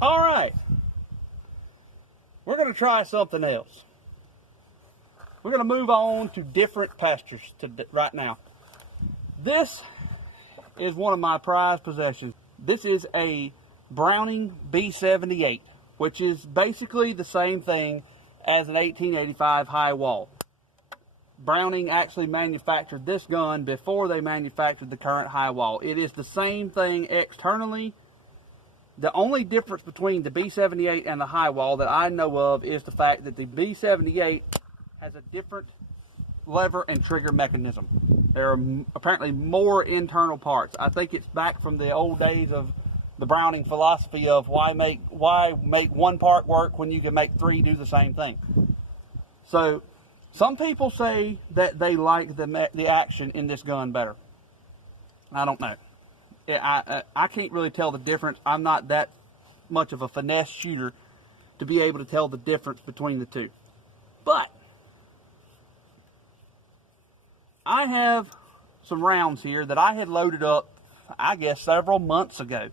All right, we're going to try something else. We're going to move on to different pastures right now. This is one of my prized possessions. This is a Browning B78, which is basically the same thing as an 1885 high wall. Browning actually manufactured this gun before they manufactured the current high wall. It is the same thing externally. The only difference between the B78 and the high wall that I know of is the fact that the B78 has a different lever and trigger mechanism. There are apparently more internal parts. I think it's back from the old days of the Browning philosophy of why make one part work when you can make three do the same thing. So some people say that they like the action in this gun better. I don't know. I can't really tell the difference. I'm not that much of a finesse shooter to be able to tell the difference between the two. But I have some rounds here that I had loaded up, I guess, several months ago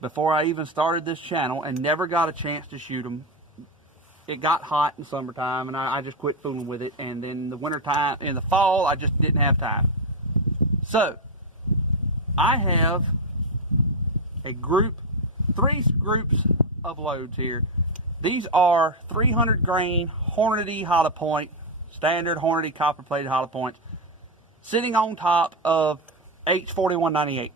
before I even started this channel and never got a chance to shoot them. It got hot in summertime and I just quit fooling with it. And then the wintertime, in the fall, I just didn't have time. So I have three groups of loads here. These are 300 grain Hornady hollow point, standard Hornady copper plated hollow points, sitting on top of H4198.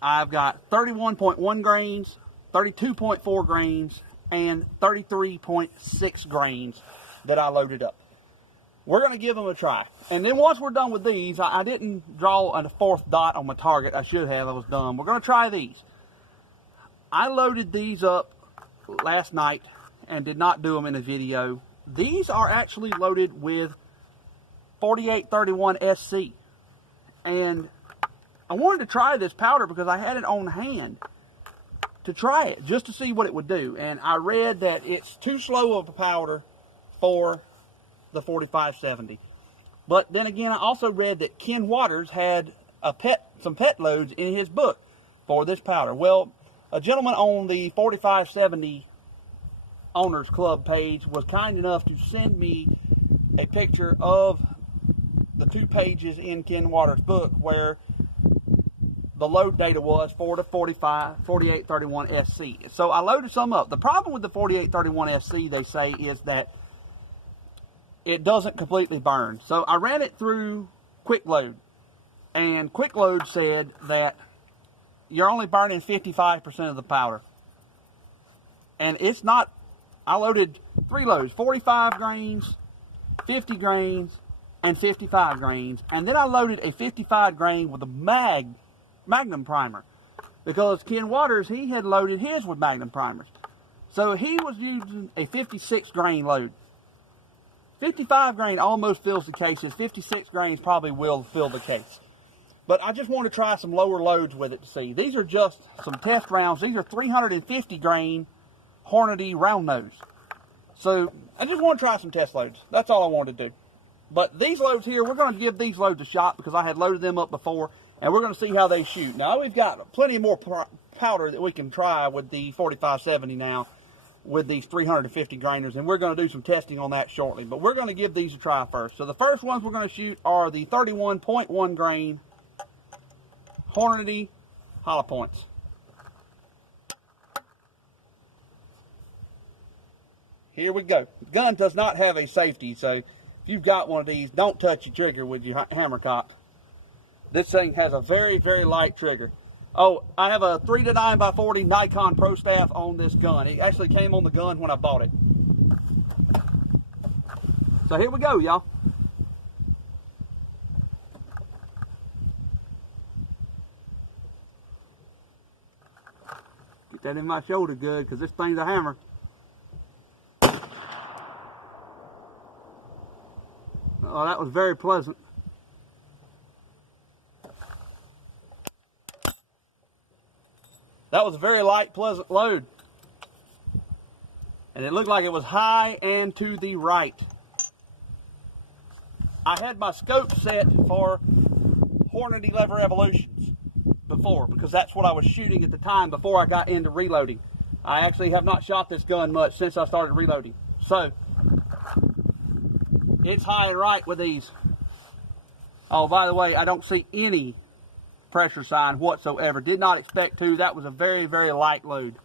I've got 31.1 grains, 32.4 grains, and 33.6 grains that I loaded up. We're going to give them a try. And then once we're done with these, I didn't draw a fourth dot on my target. I should have. I was dumb. We're going to try these. I loaded these up last night and did not do them in a video. These are actually loaded with 4831 SC. And I wanted to try this powder because I had it on hand to try it just to see what it would do. And I read that it's too slow of a powder for the 4570. But then again, I also read that Ken Waters had some pet loads in his book for this powder. Well, a gentleman on the 4570 Owners Club page was kind enough to send me a picture of the 2 pages in Ken Waters' book where the load data was for the 4831 SC. So I loaded some up. The problem with the 4831 SC, they say, is that it doesn't completely burn. So I ran it through Quick Load, and Quick Load said that you're only burning 55% of the powder. And it's not. I loaded 3 loads, 45 grains, 50 grains, and 55 grains. And then I loaded a 55 grain with a Magnum primer, because Ken Waters, he had loaded his with Magnum primers. So he was using a 56 grain load. 55 grain almost fills the cases. 56 grains probably will fill the case. But I just want to try some lower loads with it to see. These are just some test rounds. These are 350 grain Hornady round nose. So I just want to try some test loads. That's all I wanted to do. But these loads here, we're going to give these loads a shot because I had loaded them up before, and we're going to see how they shoot. Now we've got plenty more powder that we can try with the 4570 now, with these 350 grainers, and we're going to do some testing on that shortly. But we're going to give these a try first. So the first ones we're going to shoot are the 31.1 grain Hornady hollow points. Here we go. The gun does not have a safety, so if you've got one of these, don't touch your trigger with your hammer cock. This thing has a very, very light trigger. Oh, I have a 3 to 9 by 40 Nikon Pro Staff on this gun. It actually came on the gun when I bought it. So here we go, y'all. Get that in my shoulder good, because this thing's a hammer. Oh, that was very pleasant. That was a very light, pleasant load. And it looked like it was high and to the right. I had my scope set for Hornady Lever Evolutions before because that's what I was shooting at the time before I got into reloading. I actually have not shot this gun much since I started reloading. So, it's high and right with these. Oh, by the way, I don't see any pressure sign whatsoever. Did not expect to. That was a very, very light load.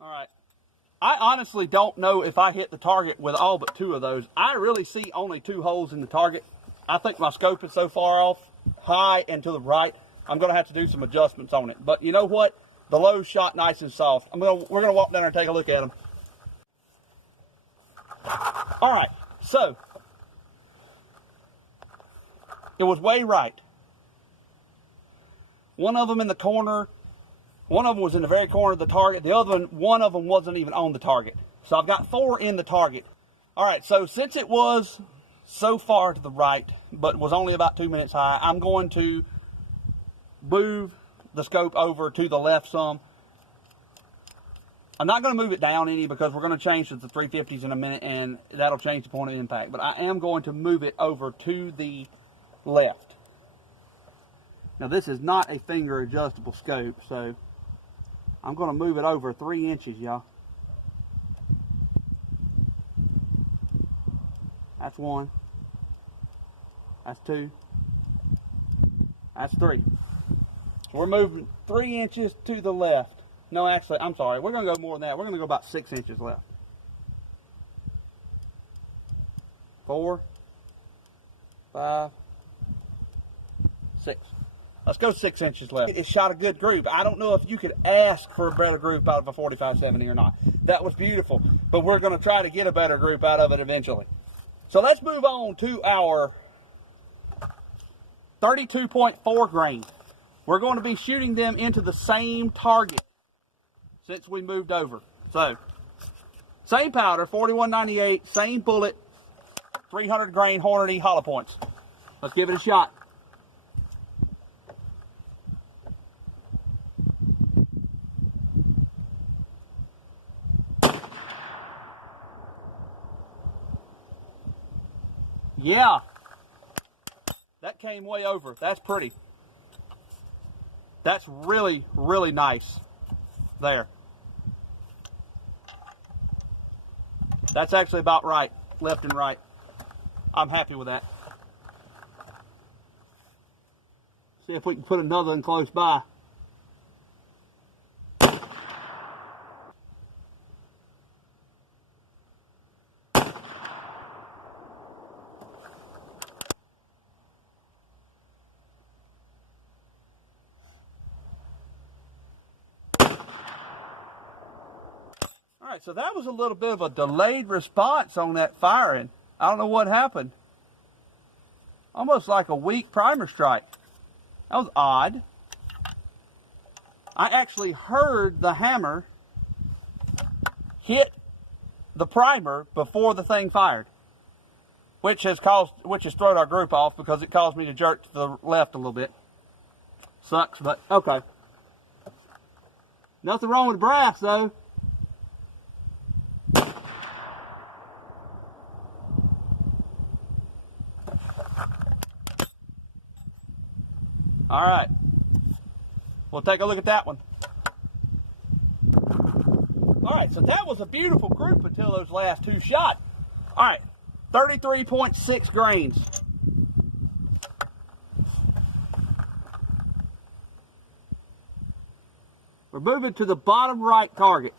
All right. I honestly don't know if I hit the target with all but 2 of those. I really see only 2 holes in the target. I think my scope is so far off, high and to the right, I'm going to have to do some adjustments on it. But you know what? The lows shot nice and soft. We're going to walk down there and take a look at them. All right. So, it was way right. One of them in the corner. One of them was in the very corner of the target. The other one of them wasn't even on the target. So I've got 4 in the target. All right, so since it was so far to the right, but was only about 2 minutes high, I'm going to move the scope over to the left some. I'm not going to move it down any because we're going to change to the 350s in a minute, and that'll change the point of impact. But I am going to move it over to the left. Now, this is not a finger adjustable scope, so I'm going to move it over 3 inches, y'all. That's 1. That's 2. That's 3. So we're moving 3 inches to the left. No, actually, I'm sorry. We're going to go more than that. We're going to go about 6 inches left. 4, 5, 6. Let's go 6 inches left. It shot a good group. I don't know if you could ask for a better group out of a 45-70 or not. That was beautiful. But we're going to try to get a better group out of it eventually. So let's move on to our 32.4 grain. We're going to be shooting them into the same target since we moved over. So, same powder, 4198, same bullet, 300 grain Hornady hollow points. Let's give it a shot. Yeah, that came way over. That's pretty. That's really, really nice there. That's actually about right, left and right. I'm happy with that. See if we can put another one close by. All right, so that was a little bit of a delayed response on that firing. I don't know what happened. Almost like a weak primer strike. That was odd. I actually heard the hammer hit the primer before the thing fired, which has thrown our group off because it caused me to jerk to the left a little bit. Sucks, but okay. Nothing wrong with brass though. All right, we'll take a look at that one. All right, so that was a beautiful group until those last 2 shot. All right, 33.6 grains. We're moving to the bottom right target.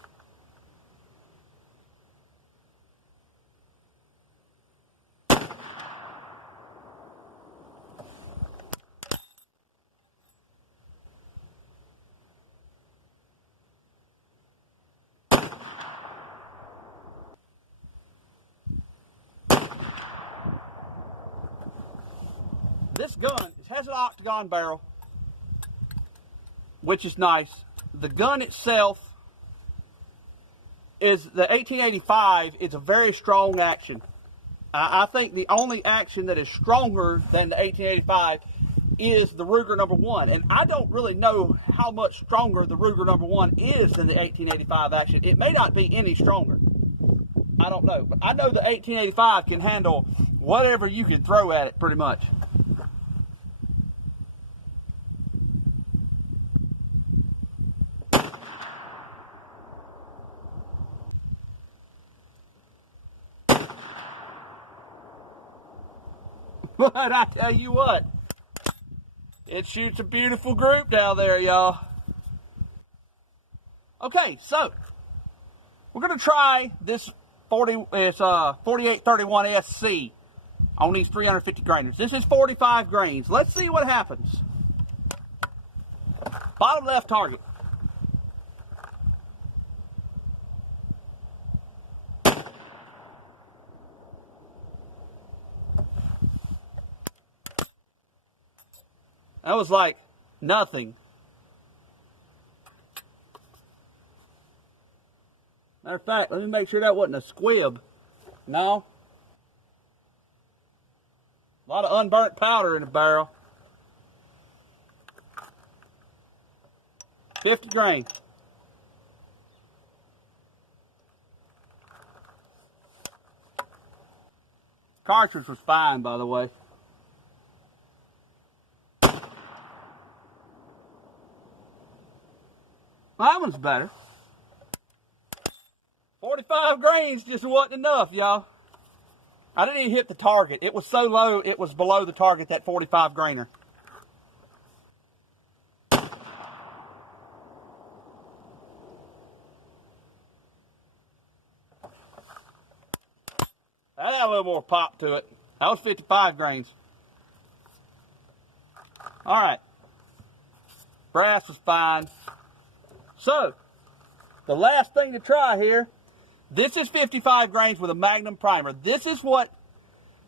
This gun has an octagon barrel, which is nice. The gun itself is the 1885. It's a very strong action. I think the only action that is stronger than the 1885 is the Ruger number 1. And I don't really know how much stronger the Ruger number 1 is than the 1885 action. It may not be any stronger. I don't know. But I know the 1885 can handle whatever you can throw at it pretty much. But I tell you what, it shoots a beautiful group down there, y'all. Okay, so we're gonna try this 4831 SC on these 350 grainers. This is 45 grains. Let's see what happens. Bottom left target. That was like nothing. Matter of fact, let me make sure that wasn't a squib. No. A lot of unburnt powder in the barrel. 50 grain. Cartridge was fine, by the way. Well, that one's better. 45 grains just wasn't enough, y'all. I didn't even hit the target. It was so low, it was below the target, that 45 grainer. That had a little more pop to it. That was 55 grains. All right. Brass was fine. So, the last thing to try here, this is 55 grains with a Magnum primer. This is what,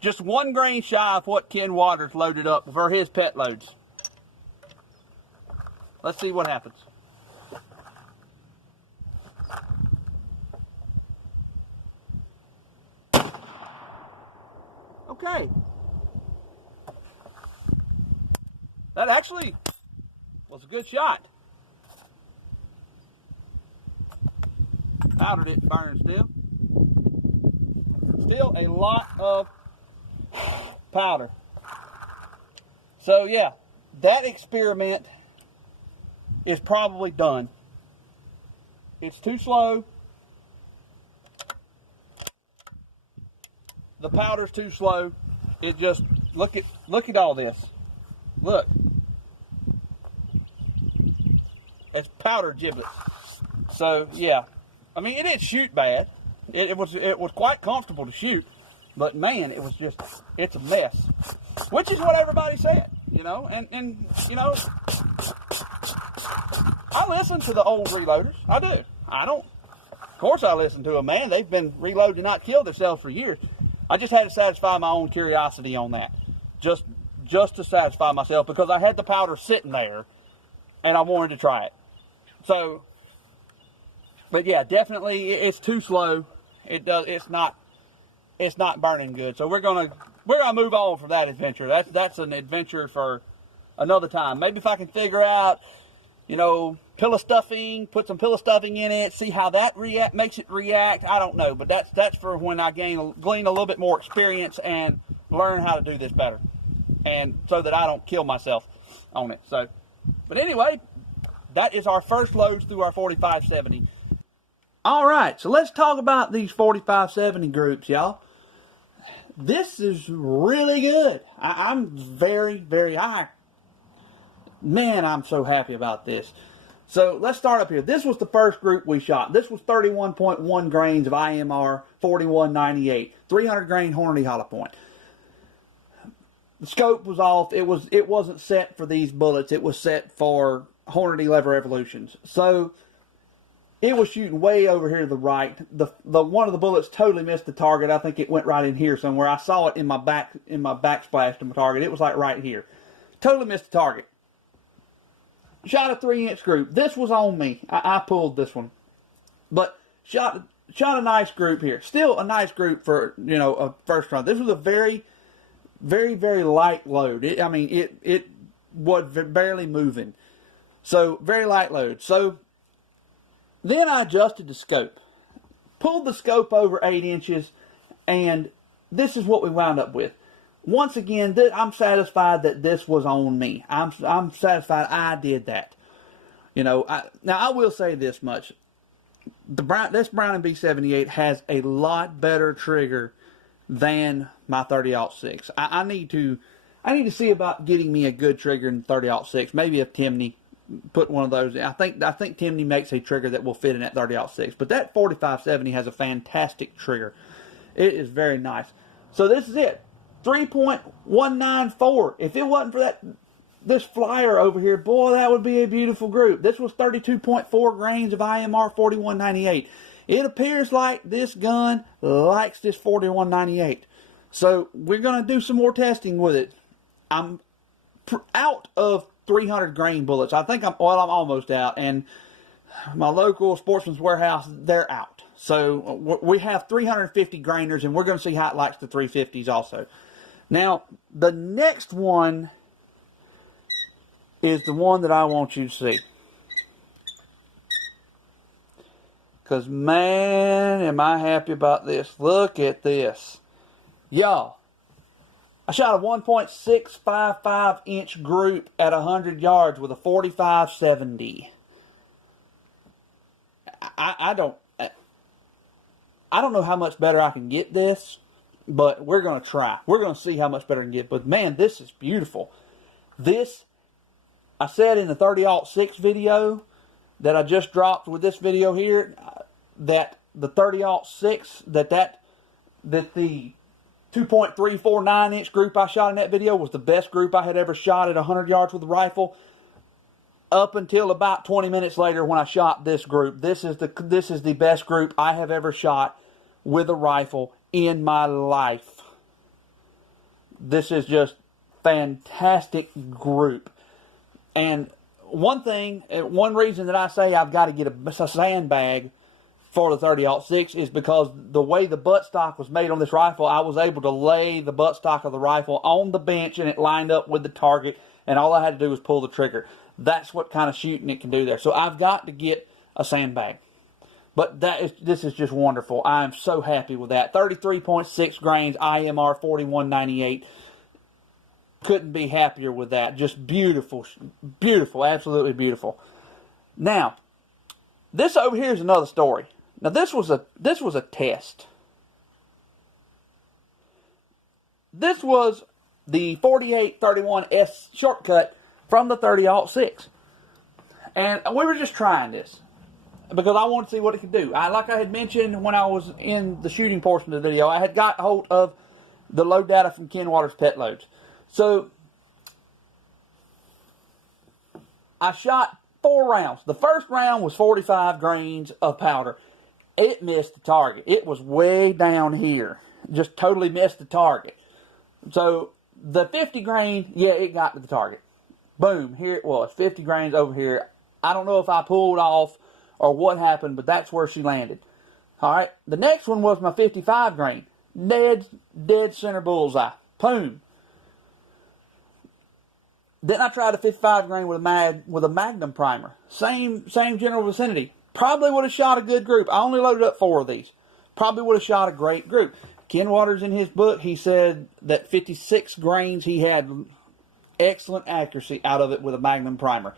just 1 grain shy of what Ken Waters loaded up for his pet loads. Let's see what happens. Okay. That actually was a good shot. Powder didn't burn still. Still a lot of powder. So yeah, that experiment is probably done. It's too slow. The powder's too slow. It just, look at all this. Look. It's powder giblets. So yeah. I mean, it didn't shoot bad. It was quite comfortable to shoot, but man, it's a mess. Which is what everybody said, you know. And you know, I listen to the old reloaders. I do. Of course, I listen to them, man. They've been reloaded and not killed themselves for years. I just had to satisfy my own curiosity on that, just to satisfy myself, because I had the powder sitting there, and I wanted to try it. So. But yeah, definitely it's too slow. It's not burning good. So we're gonna move on from that adventure. That's an adventure for another time. Maybe if I can figure out, you know, pillow stuffing, put some pillow stuffing in it, see how that makes it react. I don't know, but that's for when I glean a little bit more experience and learn how to do this better, and so that I don't kill myself on it. So, but anyway, that is our first loads through our 4570. All right, so let's talk about these 4570 groups, y'all. this is really good. I'm very, very high. Man, I'm so happy about this. So let's start up here. This was the first group we shot. This was 31.1 grains of IMR 4198, 300 grain Hornady hollow point. The scope was off. It wasn't set for these bullets. It was set for Hornady Lever Evolutions. So it was shooting way over here to the right. The one of the bullets totally missed the target. I think it went right in here somewhere. I saw it in my backsplash to my target. It was like right here. Totally missed the target. Shot a 3-inch group. This was on me. I pulled this one, but shot a nice group here. Still a nice group for a first round. This was a very, very, very light load. It was barely moving. So very light load. So then I adjusted the scope, pulled the scope over 8 inches, and this is what we wound up with. Once again, I'm satisfied that this was on me. I'm satisfied I did that. Now I will say this much: this Browning B78 has a lot better trigger than my 30-06. I need to see about getting me a good trigger in 30-06. Maybe if Timney put one of those in. I think Timney makes a trigger that will fit in that 30-06. But that 4570 has a fantastic trigger. It is very nice. So this is it. 3.194. If it wasn't for this flyer over here, boy, that would be a beautiful group. This was 32.4 grains of IMR 4198. It appears like this gun likes this 4198. So we're going to do some more testing with it. I'm out of 300 grain bullets. I think I'm almost out. And my local Sportsman's Warehouse, they're out. So we have 350 grainers, and we're going to see how it likes the 350s also. Now, the next one is the one that I want you to see. Because, man, am I happy about this. Look at this. Y'all, I shot a 1.655-inch group at 100 yards with a 4570. I don't know how much better I can get this. But we're going to try. We're going to see how much better I can get. But, man, this is beautiful. This, I said in the 30-06 video that I just dropped with this video here, that the 30-06, that the 2.349-inch group I shot in that video was the best group I had ever shot at 100 yards with a rifle. Up until about 20 minutes later when I shot this group. This is the best group I have ever shot with a rifle in my life. This is just fantastic group. And one reason that I say I've got to get a sandbag for the 30-06 is because the way the buttstock was made on this rifle, I was able to lay the buttstock of the rifle on the bench and it lined up with the target, and all I had to do was pull the trigger. That's what kind of shooting it can do there. So I've got to get a sandbag. But this is just wonderful. I am so happy with that. 33.6 grains, IMR 4198. Couldn't be happier with that. Just beautiful, beautiful, absolutely beautiful. Now, this over here is another story. Now, this was a test. This was the 4831S shortcut from the 30-06. And we were just trying this because I wanted to see what it could do. Like I had mentioned when I was in the shooting portion of the video, I had got hold of the load data from Ken Waters' Pet Loads. So I shot 4 rounds. The first round was 45 grains of powder. It missed the target. It was way down here. Just totally missed the target. So the 50 grain, yeah, it got to the target. Boom, here it was. 50 grains over here. I don't know if I pulled off or what happened, but that's where she landed. All right, the next one was my 55 grain. Dead center bullseye. Boom. Then I tried a 55 grain with a Magnum primer. Same general vicinity. Probably would have shot a good group. I only loaded up 4 of these. Probably would have shot a great group. Ken Waters, in his book, he said that 56 grains, he had excellent accuracy out of it with a Magnum primer.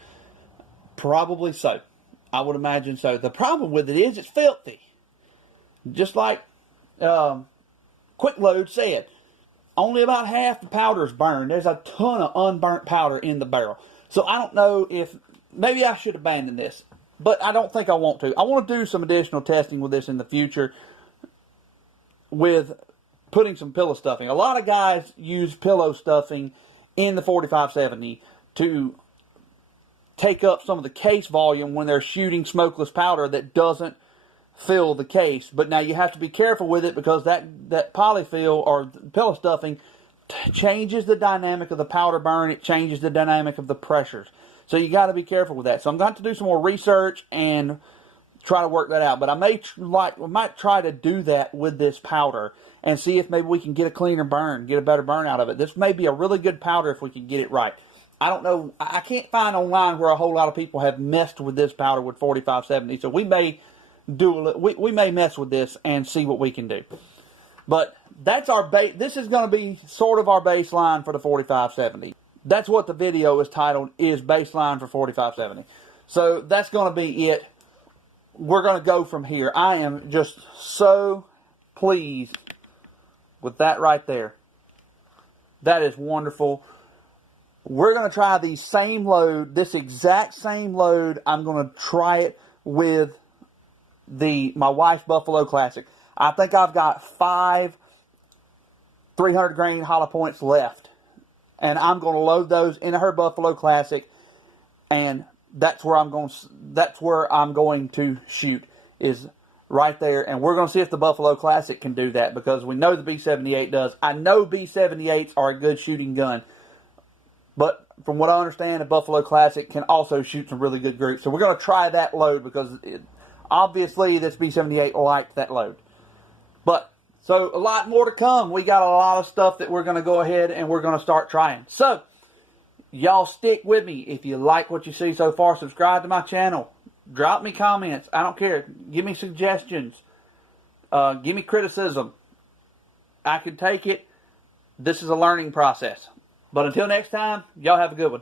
Probably so. I would imagine so. The problem with it is it's filthy. Just like Quick Load said, only about half the powder is burned. There's a ton of unburnt powder in the barrel. So I don't know if, maybe I should abandon this, but I don't think I want to. I want to do some additional testing with this in the future with putting some pillow stuffing. A lot of guys use pillow stuffing in the 4570 to take up some of the case volume when they're shooting smokeless powder that doesn't fill the case. But now you have to be careful with it, because that polyfill or pillow stuffing changes the dynamic of the powder burn. It changes the dynamic of the pressures. So you got to be careful with that. So I'm going to do some more research and try to work that out. But I might try to do that with this powder and see if maybe we can get a cleaner burn, get a better burn out of it. This may be a really good powder if we can get it right. I don't know. I can't find online where a whole lot of people have messed with this powder with 4570. So we may we may mess with this and see what we can do. But that's our base. This is going to be sort of our baseline for the 4570. That's what the video is titled, is baseline for 4570. So that's going to be it. We're going to go from here. I am just so pleased with that right there. That is wonderful. We're going to try the same load, this exact same load. I'm going to try it with my wife's Buffalo Classic. I think I've got 5 300 grain hollow points left, and I'm going to load those into her Buffalo Classic, and that's where I'm going to shoot, is right there. And we're going to see if the Buffalo Classic can do that, because we know the B78 does. I know B78s are a good shooting gun, but from what I understand, the Buffalo Classic can also shoot some really good groups. So we're going to try that load, because obviously this B78 liked that load. But, so a lot more to come. We got a lot of stuff that we're going to go ahead and we're going to start trying. So, y'all stick with me. If you like what you see so far, subscribe to my channel. Drop me comments. I don't care. Give me suggestions. Give me criticism. I can take it. This is a learning process. But until next time, y'all have a good one.